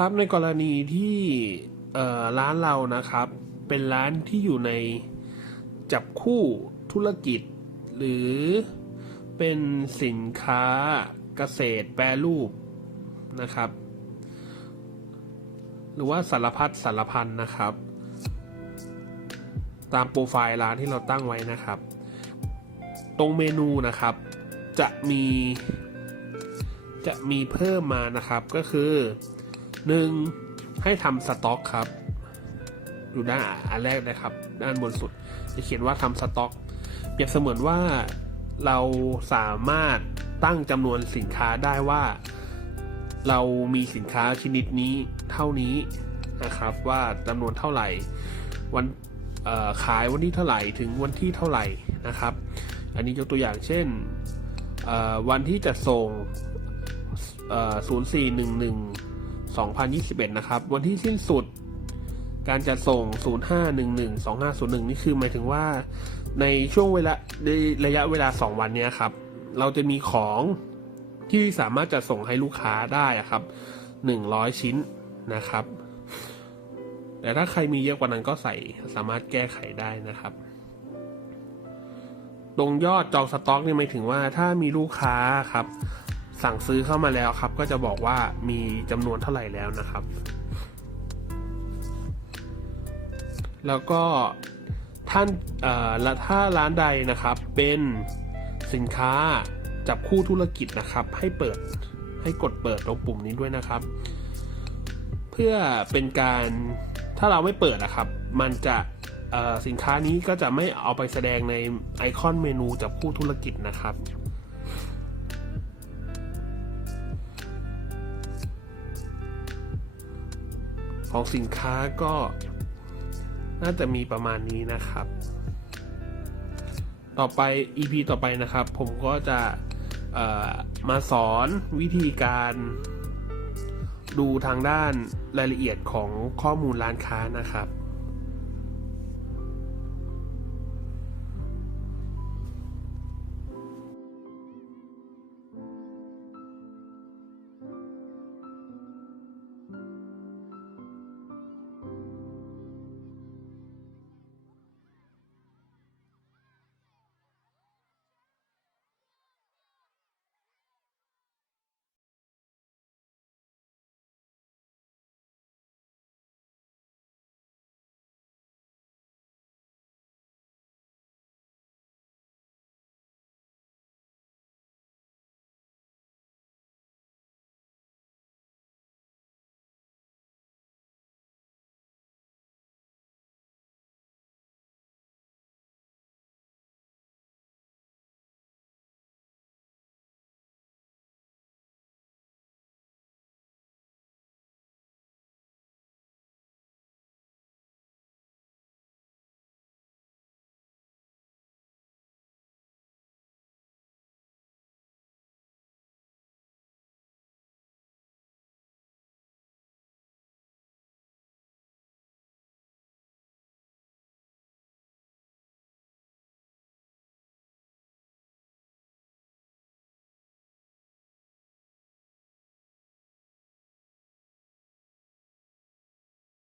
ครับในกรณีที่ร้านเรานะครับ เป็นร้านที่อยู่ในจับคู่ธุรกิจ หรือเป็นสินค้าเกษตรแปรรูปนะครับ หรือว่าสารพัดสารพันนะครับ ตามโปรไฟล์ร้านที่เราตั้งไว้นะครับ ตรงเมนูนะครับ จะมี จะมีเพิ่มมานะครับก็คือ 1. ให้ทำสต็อกครับอยู่ด้านอันแรกนะครับ ด้านบนสุดจะเขียนว่าทำสต็อก เปรียบเสมือนว่าเราสามารถตั้งจำนวนสินค้าได้ว่า เรามีสินค้าชนิดนี้เท่านี้นะครับ ว่าจำนวนเท่าไหร่ วันขายวันที่เท่าไหร่ถึงวันที่เท่าไหร่นะครับ อันนี้ยกตัวอย่างเช่นวันที่จะส่ง0411 2021 นะครับ วันที่สิ้นสุดการจะส่ง 0511 2501 นี่คือหมายถึงว่าในช่วงเวลาในระยะเวลา 2 วันนี้ครับ เราจะมีของที่สามารถจะส่งให้ลูกค้าได้ครับ 100 ชิ้นนะครับ แต่ถ้าใครมีเยอะกว่านั้นก็ใส่สามารถแก้ไขได้นะครับ ตรงยอดจองสต็อกนี่หมายถึงว่าถ้ามีลูกค้าครับ สั่งซื้อเข้ามาแล้วครับ ก็จะบอกว่ามีจำนวนเท่าไหร่แล้วนะครับ แล้วก็ท่านและถ้าร้านใดนะครับเป็นสินค้าจับคู่ธุรกิจนะครับ ให้เปิดให้กดเปิดตรงปุ่มนี้ด้วยนะครับ เพื่อเป็นการถ้าเราไม่เปิดนะครับ มันจะสินค้านี้ก็จะไม่เอาไปแสดงในไอคอนเมนูจับคู่ธุรกิจนะครับ ของสินค้าก็น่าจะมีประมาณนี้นะครับ ต่อไป EP ต่อไปนะครับ ผมก็จะมาสอนวิธีการดูทางด้านรายละเอียดของข้อมูลร้านค้านะครับ